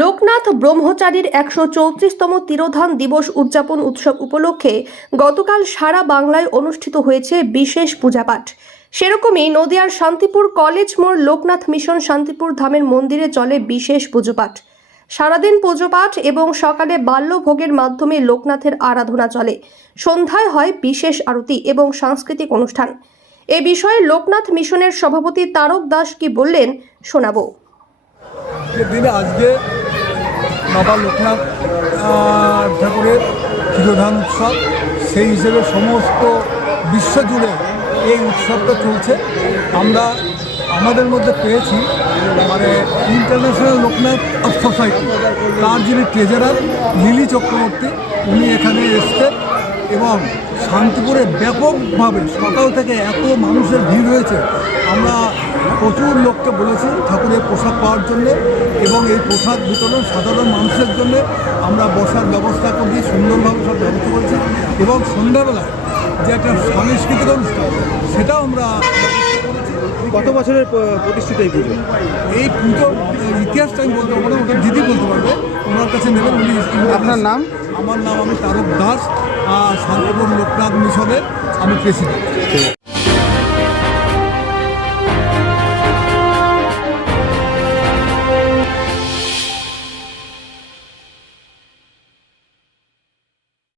লোকনাথ ব্রহ্মচারীর একশো চৌত্রিশতম তিরোধান দিবস উদযাপন উৎসব উপলক্ষে গতকাল সারা বাংলায় অনুষ্ঠিত হয়েছে বিশেষ পূজাপাঠ। সেরকমই নদিয়ার শান্তিপুর কলেজ মোড় লোকনাথ মিশন শান্তিপুর ধামের মন্দিরে চলে বিশেষ পুজোপাঠ। সারাদিন পুজোপাঠ এবং সকালে বাল্যভোগের মাধ্যমে লোকনাথের আরাধনা চলে। সন্ধ্যায় হয় বিশেষ আরতি এবং সাংস্কৃতিক অনুষ্ঠান। এ বিষয়ে লোকনাথ মিশনের সভাপতি তারক দাস কি বললেন শোনাবো। দিনে আজকে বাবা লোকনাথ ঠাকুরের তিরোধান উৎসব। সেই হিসেবে সমস্ত বিশ্ব জুড়ে এই উৎসবটা চলছে। আমরা আমাদের মধ্যে পেয়েছি মানে ইন্টারন্যাশনাল লোকনাথ সোসাইটি তার যিনি ট্রেজারার লিলি চক্রবর্তী, উনি এখানে এসছেন এবং শান্তিপুরে ব্যাপকভাবে সকাল থেকে এত মানুষের ভিড় হয়েছে। আমরা প্রচুর লোককে বলেছি ঠাকুরের প্রসাদ পাওয়ার জন্য এবং এই প্রসাদ বিতরণ সাধারণ মানুষের জন্য আমরা বসার ব্যবস্থা করি সুন্দরভাবে সব ব্যবস্থা করেছি এবং সন্ধ্যাবেলায় যে একটা সাংস্কৃতিক অনুষ্ঠান সেটাও আমরা কত বছরের প্রতিষ্ঠিত এই পুজো? এই পুজোর ইতিহাসটা আমি বলতে পারব না ওটা দিদি বলতে পারবে ওনার কাছে নেবেন উনি আপনার নাম? আমার নাম আমি তারক দাস আর শান্তিপুর লোকনাথ মিশনের আমি প্রেসিডেন্ট।